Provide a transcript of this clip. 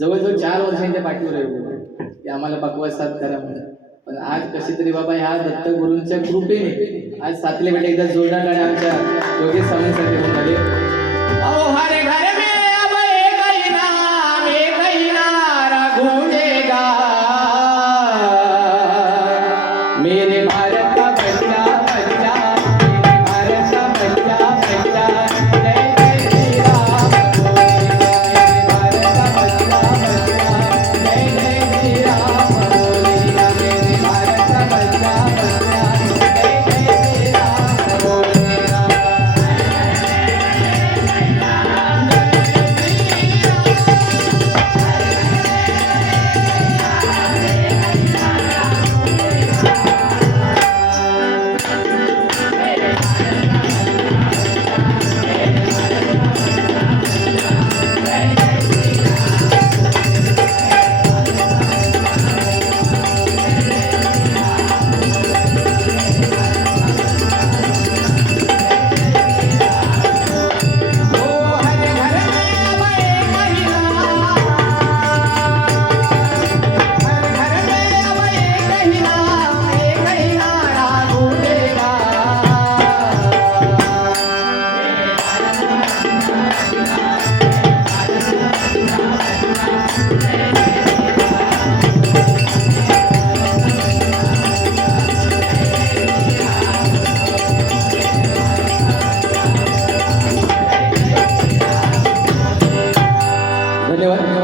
जवळजवळ 4 वर्षांच्या पाठीवर आहे की आम्हाला बकवास साथ करा म्हणून. पण आज कशी तरी बाबा ह्या दत्तगुरूंच्या कृपेने आज सातले बेटे एकदा जोरदार गाणे आमच्या योगेश सावंतसाठी होऊन झाले. अहो हरे घर में अब एक ही नारा गूंजेगा, मेरे भारत का बच्चा बच्चा, मेरे भारत का बच्चा बच्चा, जय जय श्री राम बोलेगा. मेरे भारत का बच्चा बच्चा, जय जय श्री राम बोलेगा. मेरे भारत का बच्चा बच्चा, जय जय श्री राम बोलेगा. धन्यवाद.